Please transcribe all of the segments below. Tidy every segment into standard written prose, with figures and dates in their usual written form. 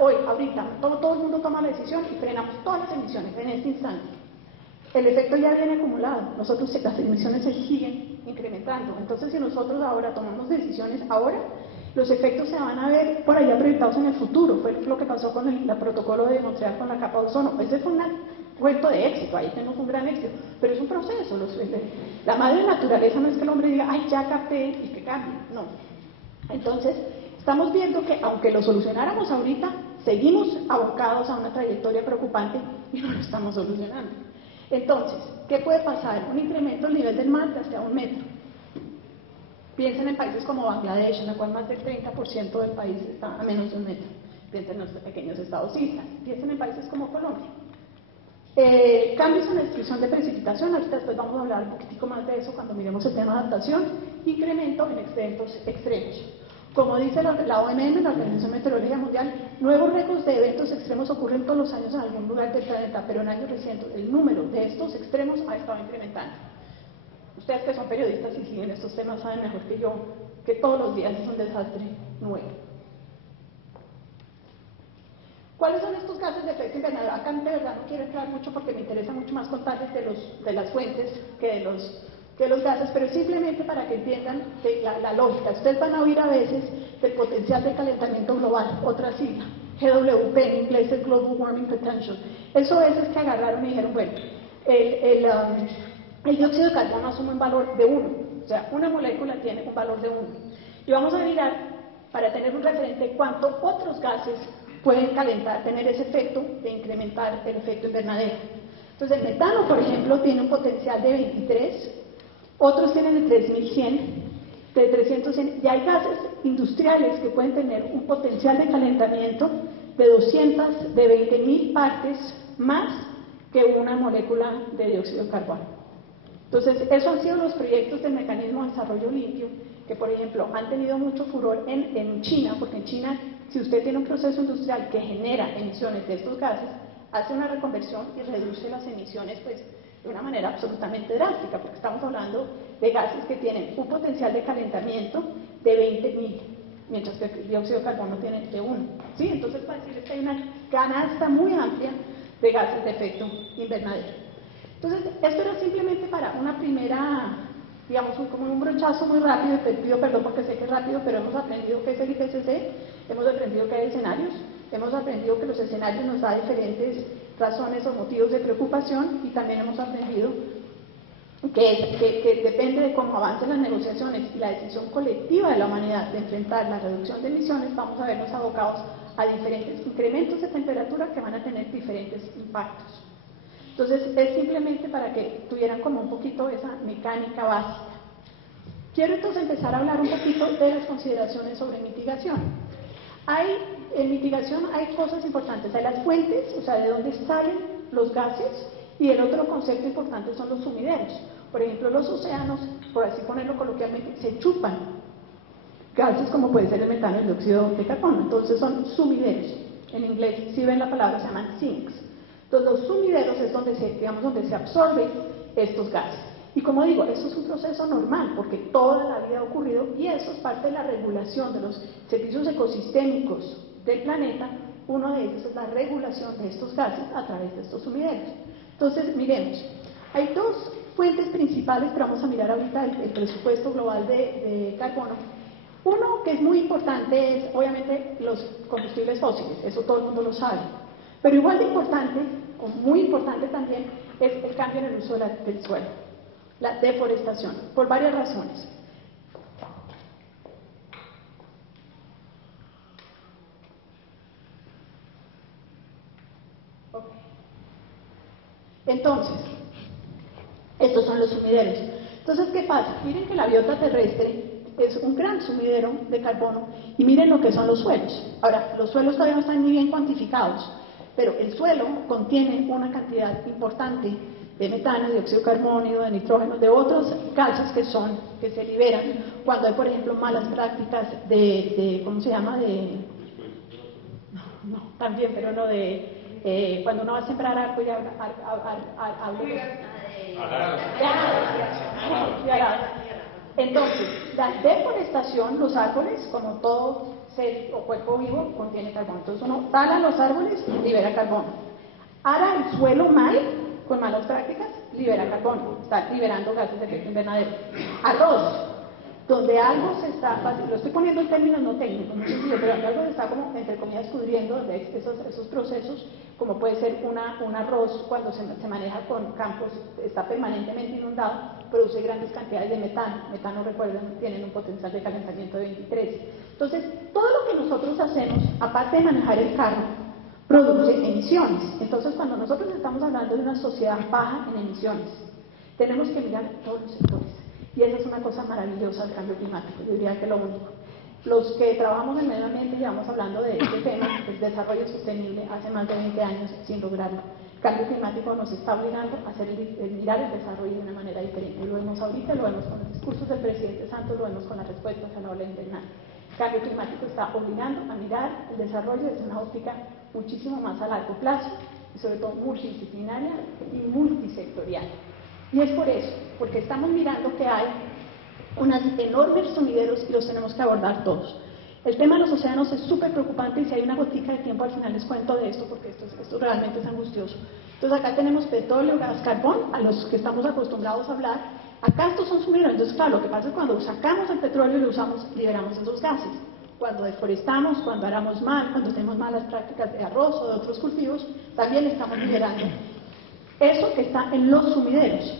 hoy, ahorita, todo el mundo toma la decisión y frenamos todas las emisiones en este instante. El efecto ya viene acumulado, las emisiones se siguen incrementando. Entonces, si nosotros ahora tomamos decisiones ahora, los efectos se van a ver por allá proyectados en el futuro. Fue lo que pasó con el protocolo de Montreal con la capa de ozono. Ese fue un cuento de éxito, ahí tenemos un gran éxito, pero es un proceso. La madre naturaleza no es que el hombre diga, ay, ya capté y que cambie, no. Entonces, estamos viendo que aunque lo solucionáramos ahorita, seguimos abocados a una trayectoria preocupante y no lo estamos solucionando. Entonces, ¿qué puede pasar? Un incremento del nivel del mar de hasta 1 metro. Piensen en países como Bangladesh, en la cual más del 30% del país está a menos de 1 metro. Piensen en los pequeños estados islas. Piensen en países como Colombia. Cambios en la distribución de precipitación, ahorita después vamos a hablar un poquitico más de eso cuando miremos el tema de adaptación. Incremento en eventos extremos. Como dice la OMM, la Organización Meteorológica Mundial, nuevos récords de eventos extremos ocurren todos los años en algún lugar del planeta, pero en años recientes el número de estos extremos ha estado incrementando. Ustedes que son periodistas y siguen estos temas saben mejor que yo que todos los días es un desastre nuevo. ¿Cuáles son estos gases de efecto invernadero? Acá de verdad no quiero entrar mucho porque me interesa mucho más contarles de las fuentes que de los gases, pero simplemente para que entiendan la lógica. Ustedes van a oír a veces del potencial de calentamiento global, otra sigla, GWP, en inglés es Global Warming Potential. Eso es que agarraron y dijeron, bueno, el dióxido de carbono asume un valor de 1, o sea, una molécula tiene un valor de 1. Y vamos a mirar, para tener un referente, cuánto otros gases pueden calentar, tener ese efecto de incrementar el efecto invernadero. Entonces, el metano, por ejemplo, tiene un potencial de 23, otros tienen de 3100, de 300, y hay gases industriales que pueden tener un potencial de calentamiento de 200, de 20.000 partes más que una molécula de dióxido de carbono. Entonces, esos han sido los proyectos del Mecanismo de Desarrollo Limpio, que por ejemplo han tenido mucho furor en China, porque en China, si usted tiene un proceso industrial que genera emisiones de estos gases, hace una reconversión y reduce las emisiones pues, de una manera absolutamente drástica, porque estamos hablando de gases que tienen un potencial de calentamiento de 20.000, mientras que el dióxido de carbono tiene de 1. ¿Sí? Entonces, para decirles que hay una canasta muy amplia de gases de efecto invernadero. Entonces, esto era simplemente para una primera, digamos, como un brochazo muy rápido, y te pido perdón porque sé que es rápido, pero hemos aprendido qué es el IPCC, hemos aprendido que hay escenarios, hemos aprendido que los escenarios nos dan diferentes razones o motivos de preocupación, y también hemos aprendido que depende de cómo avancen las negociaciones y la decisión colectiva de la humanidad de enfrentar la reducción de emisiones, vamos a vernos abocados a diferentes incrementos de temperatura que van a tener diferentes impactos. Entonces, es simplemente para que tuvieran como un poquito esa mecánica básica. Quiero entonces empezar a hablar un poquito de las consideraciones sobre mitigación. En mitigación hay cosas importantes, hay las fuentes, o sea, de dónde salen los gases, y el otro concepto importante son los sumideros. Por ejemplo, los océanos, por así ponerlo coloquialmente, se chupan gases como puede ser el metano y el dióxido de carbono, entonces son sumideros. En inglés, si ven la palabra, se llaman sinks. Entonces, los sumideros es donde se absorben estos gases. Y como digo, eso es un proceso normal, porque toda la vida ha ocurrido, y eso es parte de la regulación de los servicios ecosistémicos del planeta. Uno de ellos es la regulación de estos gases a través de estos sumideros. Entonces, miremos, hay dos fuentes principales, pero vamos a mirar ahorita el presupuesto global de carbono. Uno que es muy importante es, obviamente, los combustibles fósiles, eso todo el mundo lo sabe. Pero igual de importante, o muy importante también, es el cambio en el uso del suelo, la deforestación, por varias razones. Okay. Entonces, estos son los sumideros. Entonces, ¿qué pasa? Miren que la biota terrestre es un gran sumidero de carbono, y miren lo que son los suelos. Ahora, los suelos todavía no están ni bien cuantificados, pero el suelo contiene una cantidad importante de metano, de dióxido de carbono, de nitrógeno, de otros gases que se liberan cuando hay, por ejemplo, malas prácticas ¿cómo se llama? No, también, pero no cuando uno va a sembrar arco y entonces, la deforestación, los árboles, como todo ser o cuerpo vivo contiene carbono. Entonces uno tala los árboles y libera carbono. Ara el suelo mal, con malas prácticas, libera carbono, está liberando gases de efecto invernadero. Arroz, donde algo se está, lo estoy poniendo en términos no técnicos, no sencillo, pero donde algo se está como, entre comillas, pudriendo, donde esos procesos, como puede ser un arroz cuando se maneja con campos, está permanentemente inundado, produce grandes cantidades de metano. Metano, recuerden, tienen un potencial de calentamiento de 23. Entonces, todo lo que nosotros hacemos, aparte de manejar el carro, produce emisiones. Entonces, cuando nosotros estamos hablando de una sociedad baja en emisiones, tenemos que mirar todos los sectores. Y esa es una cosa maravillosa del cambio climático, yo diría que lo único. Los que trabajamos en medio ambiente llevamos hablando de este tema, el desarrollo sostenible, hace más de 20 años sin lograrlo. El cambio climático nos está obligando a mirar el desarrollo de una manera diferente. Lo vemos ahorita, lo vemos con los discursos del presidente Santos, lo vemos con las respuestas a la ola invernal. El cambio climático está obligando a mirar el desarrollo desde una óptica muchísimo más a largo plazo y sobre todo multidisciplinaria y multisectorial. Y es por eso, porque estamos mirando que hay unos enormes sumideros y los tenemos que abordar todos. El tema de los océanos es súper preocupante y si hay una gotica de tiempo al final les cuento de esto porque esto realmente es angustioso. Entonces acá tenemos petróleo, gas, carbón, a los que estamos acostumbrados a hablar. Acá estos son sumideros, entonces claro, lo que pasa es que cuando sacamos el petróleo y lo usamos, liberamos esos gases. Cuando deforestamos, cuando aramos mal, cuando tenemos malas prácticas de arroz o de otros cultivos, también estamos liberando eso que está en los sumideros.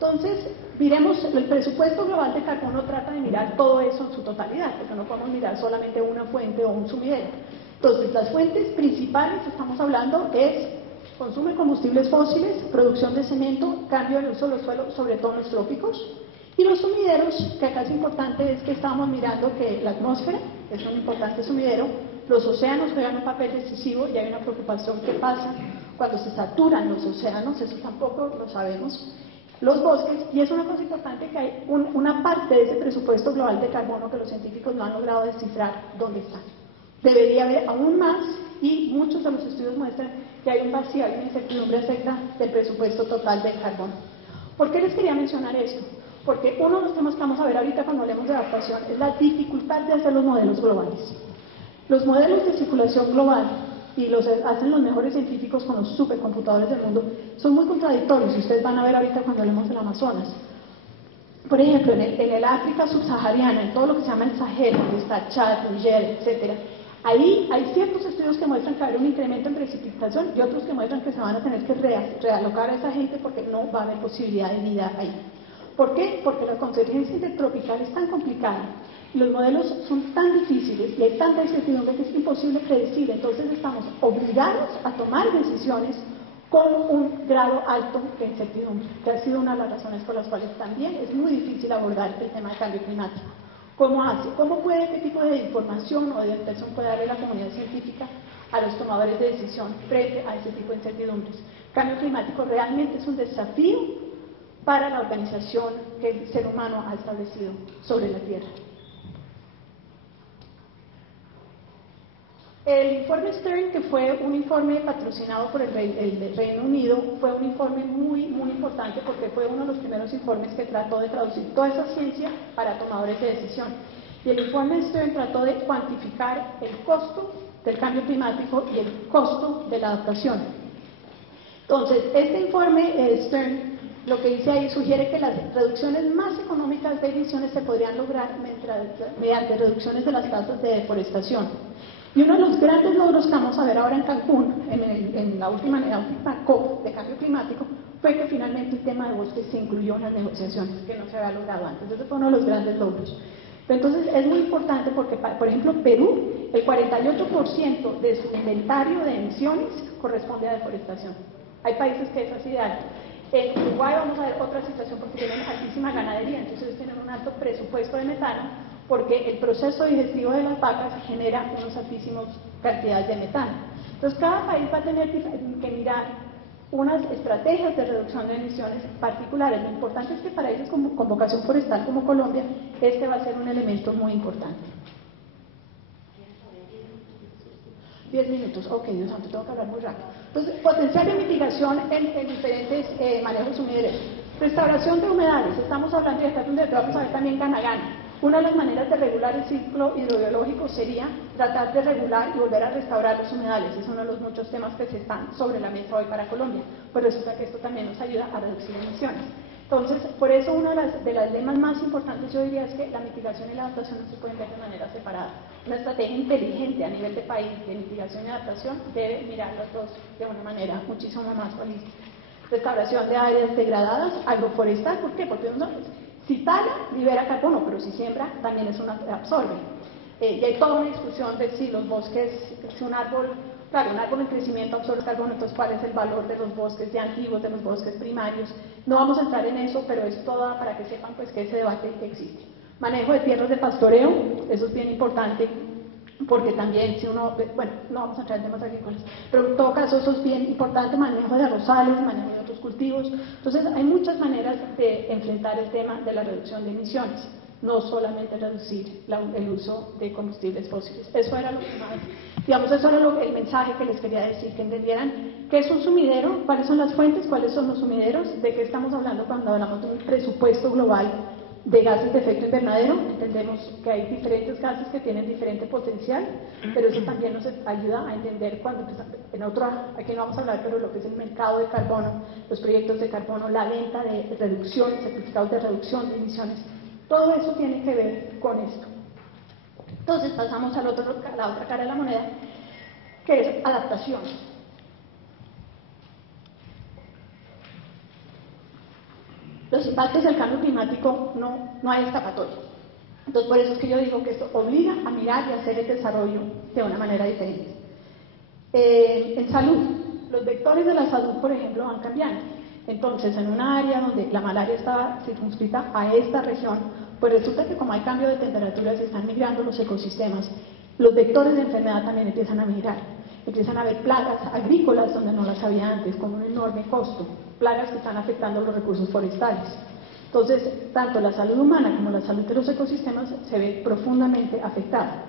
Entonces, miremos, el presupuesto global de carbono trata de mirar todo eso en su totalidad, porque no podemos mirar solamente una fuente o un sumidero. Entonces, las fuentes principales, estamos hablando, es consumo de combustibles fósiles, producción de cemento, cambio del uso de los suelos, sobre todo en los trópicos, y los sumideros, que acá es importante, es que estamos mirando que la atmósfera es un importante sumidero, los océanos juegan un papel decisivo y hay una preocupación que pasa cuando se saturan los océanos, eso tampoco lo sabemos, los bosques, y es una cosa importante que hay una parte de ese presupuesto global de carbono que los científicos no han logrado descifrar dónde está. Debería haber aún más y muchos de los estudios muestran que hay un vacío, hay una incertidumbre acerca del presupuesto total del carbono. ¿Por qué les quería mencionar esto? Porque uno de los temas que vamos a ver ahorita cuando hablemos de adaptación es la dificultad de hacer los modelos globales. Los modelos de circulación global, y los hacen los mejores científicos con los supercomputadores del mundo, son muy contradictorios, y ustedes van a ver ahorita cuando hablemos del Amazonas. Por ejemplo, en el África subsahariana, en todo lo que se llama el Sahel, donde está Chad, Niger, etc., ahí hay ciertos estudios que muestran que va a haber un incremento en precipitación y otros que muestran que se van a tener que realocar a esa gente porque no va a haber posibilidad de vida ahí. ¿Por qué? Porque la contingencia intertropical es tan complicada y los modelos son tan difíciles y hay tanta incertidumbre que es imposible predecir. Entonces estamos obligados a tomar decisiones con un grado alto de incertidumbre, que ha sido una de las razones por las cuales también es muy difícil abordar el tema del cambio climático. ¿Cómo hace? ¿Cómo puede, qué tipo de información o de orientación puede darle la comunidad científica a los tomadores de decisión frente a ese tipo de incertidumbres? El cambio climático realmente es un desafío para la organización que el ser humano ha establecido sobre la Tierra. El informe Stern, que fue un informe patrocinado por el Reino Unido, fue un informe muy importante porque fue uno de los primeros informes que trató de traducir toda esa ciencia para tomadores de decisión. Y el informe Stern trató de cuantificar el costo del cambio climático y el costo de la adaptación. Entonces, este informe Stern lo que dice ahí sugiere que las reducciones más económicas de emisiones se podrían lograr mediante reducciones de las tasas de deforestación. Y uno de los grandes logros que vamos a ver ahora en Cancún, en la última COP de cambio climático, fue que finalmente el tema de bosques se incluyó en las negociaciones, que no se había logrado antes. Ese fue uno de los grandes logros. Pero entonces es muy importante porque, por ejemplo, Perú, el 48% de su inventario de emisiones corresponde a deforestación. Hay países que es así de alto. En Uruguay vamos a ver otra situación porque tienen altísima ganadería, entonces ellos tienen un alto presupuesto de metano porque el proceso digestivo de las vacas genera unas altísimas cantidades de metano. Entonces cada país va a tener que mirar unas estrategias de reducción de emisiones particulares. Lo importante es que para ellos con vocación forestal como Colombia, este va a ser un elemento muy importante. 10 minutos, ok, Dios santo, tengo que hablar muy rápido. Entonces, potencial de mitigación en diferentes manejos sumideros. Restauración de humedales, estamos hablando, y acá es donde vamos a ver también Canagana. Una de las maneras de regular el ciclo hidrobiológico sería tratar de regular y volver a restaurar los humedales. Es uno de los muchos temas que se están sobre la mesa hoy para Colombia, pues resulta que esto también nos ayuda a reducir emisiones. Entonces, por eso una de las lemas más importantes yo diría es que la mitigación y la adaptación no se pueden ver de manera separada. Una estrategia inteligente a nivel de país de mitigación y adaptación debe mirar los dos de una manera muchísimo más holística. Restauración de áreas degradadas, agroforestal, ¿por qué? Porque uno, si tala, libera carbono, pero si siembra, también es una absorbe. Y hay toda una discusión de si los bosques, si un árbol, claro, un árbol en crecimiento absorbe carbono, entonces cuál es el valor de los bosques de antiguos, de los bosques primarios. No vamos a entrar en eso, pero es toda para que sepan pues que ese debate existe. Manejo de tierras de pastoreo, eso es bien importante, porque también si uno, bueno, no vamos a entrar en temas agrícolas, pero en todo caso eso es bien importante, manejo de arrozales, manejo de otros cultivos. Entonces hay muchas maneras de enfrentar el tema de la reducción de emisiones, no solamente reducir el uso de combustibles fósiles. Eso era lo que más, digamos, eso era el mensaje que les quería decir, que entendieran qué es un sumidero, cuáles son las fuentes, cuáles son los sumideros, de qué estamos hablando cuando hablamos de un presupuesto global de gases de efecto invernadero. Entendemos que hay diferentes gases que tienen diferente potencial, pero eso también nos ayuda a entender cuando en otro, aquí no vamos a hablar, pero lo que es el mercado de carbono, los proyectos de carbono, la venta de reducción, certificados de reducción de emisiones, todo eso tiene que ver con esto. Entonces pasamos a la otra cara de la moneda, que es adaptación. Los impactos del cambio climático no hay escapatoria. Entonces, por eso es que yo digo que esto obliga a mirar y hacer el desarrollo de una manera diferente. En salud, los vectores de la salud, por ejemplo, van cambiando. Entonces, en una área donde la malaria estaba circunscrita a esta región, pues resulta que como hay cambio de temperaturas y están migrando los ecosistemas, los vectores de enfermedad también empiezan a migrar. Empiezan a haber plagas agrícolas donde no las había antes, con un enorme costo, plagas que están afectando los recursos forestales. Entonces, tanto la salud humana como la salud de los ecosistemas se ve profundamente afectada.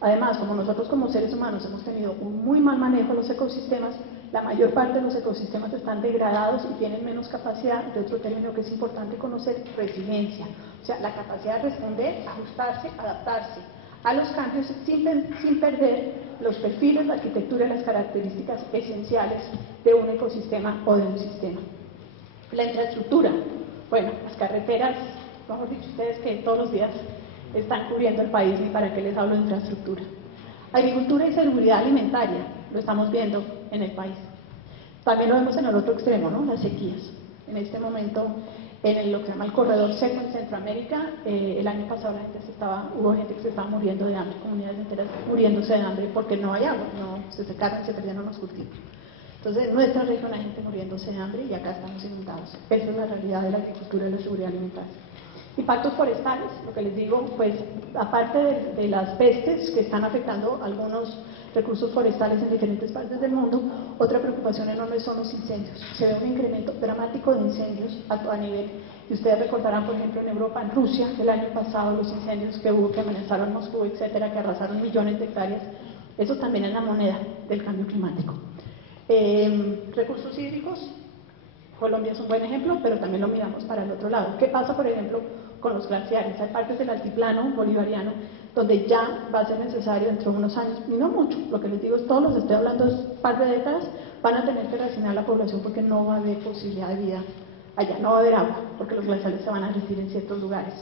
Además, como nosotros como seres humanos hemos tenido un muy mal manejo de los ecosistemas, la mayor parte de los ecosistemas están degradados y tienen menos capacidad, de otro término que es importante conocer, resiliencia. O sea, la capacidad de responder, ajustarse, adaptarse a los cambios sin perder los perfiles, la arquitectura y las características esenciales de un ecosistema o de un sistema. La infraestructura, bueno, las carreteras, mejor dicho, ustedes que todos los días están cubriendo el país, ni para qué les hablo de infraestructura. Agricultura y seguridad alimentaria, lo estamos viendo en el país. También lo vemos en el otro extremo, ¿no? Las sequías. En este momento, en lo que se llama el corredor seco en Centroamérica, el año pasado hubo gente que se estaba muriendo de hambre, comunidades enteras muriéndose de hambre porque no hay agua, se secaron, se perdieron los cultivos. Entonces, en nuestra región hay gente muriéndose de hambre y acá estamos inundados. Esa es la realidad de la agricultura y la seguridad alimentaria. Impactos forestales, lo que les digo, pues aparte de las pestes que están afectando algunos recursos forestales en diferentes partes del mundo, otra preocupación enorme son los incendios. Se ve un incremento dramático de incendios a nivel, y ustedes recordarán, por ejemplo, en Europa, en Rusia, el año pasado, los incendios que hubo, que amenazaron Moscú, etcétera, que arrasaron millones de hectáreas. Eso también es la moneda del cambio climático. Recursos hídricos, Colombia es un buen ejemplo, pero también lo miramos para el otro lado. ¿Qué pasa, por ejemplo, con los glaciares? Hay partes del altiplano bolivariano donde ya va a ser necesario dentro de unos años, y no mucho, lo que les digo es todos los estoy hablando es un par de décadas, van a tener que reaccionar la población porque no va a haber posibilidad de vida allá, no va a haber agua, porque los glaciares se van a derretir en ciertos lugares.